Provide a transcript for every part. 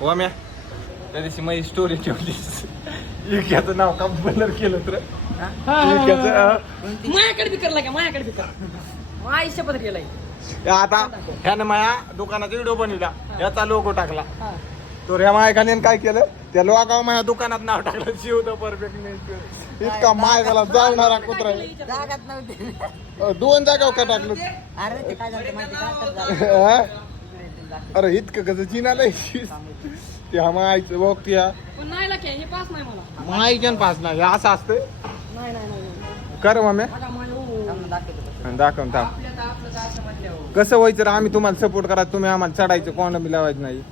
हो म्या त्या दिवशी माझी स्टोरी ठेवलीस इक्याचं नाव का बलर केलं तर माझ्याकडे बी करला का माझ्याकडे बी कर माझी शपथ केलाय आता ह्यानं माया दुकानाचा व्हिडिओ बनवला याचा लोगो टाकला तर ह्या मायकाने काय केलं त्या लोकांना माझ्या दुकानात नाव टाकलं शिव द परफेक्ट नेचर इतका मायकाला जाळणारा कुत्रा आहे. जागात नव्हते 2 जागा का टाकलं अरे ते काय झालं माहिती हा? अरे इतकं कसं चिनालय ते हा मायचं बघ त्या पण नाही लागे हे पास नाही मला मायच्यान पास नाही असं असतंय नाही नाही नाही कर मम्मी दाखवून थांब कसं व्हायचं रे आम्ही तुम्हाला सपोर्ट करा तुम्ही आम्हाला चढायचं कोणाला बी लावायचं नाही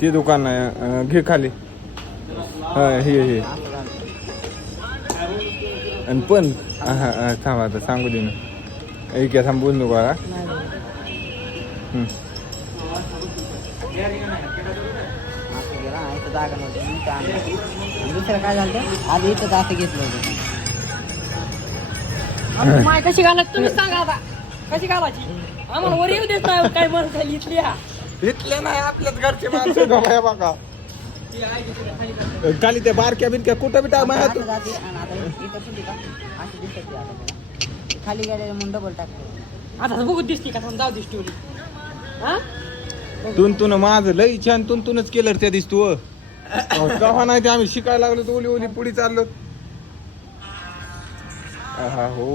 ते दुकान आहे घे खाली हे आणि पण थांबा आता सांगू दे ना एक थांब बोल नको का जागा नव्हती दुसरं काय झालं आधी इथं जास्त घेतलं होतं माय कशी घालत तुम्ही सांगा आता कशी घालायची आम्हाला वर येऊ देत नाही काय म्हणत झाली इथली इथले नाही आपल्याच घरचे माणसं गमाया बघा खाली त्या बारक्या बिरक्या कुठं बी टाक जाते आणि आता इथं तुझी का अशी दिसत खाली गेले म्हणून डबल टाकतो आता बघू दिसते का जाऊ दिसते हा तुन माझं लई छान तुनच केलं त्या दिस तू कव्हा नाही ते आम्ही शिकायला लागलो तर ओली ओली पुढे चाललो हो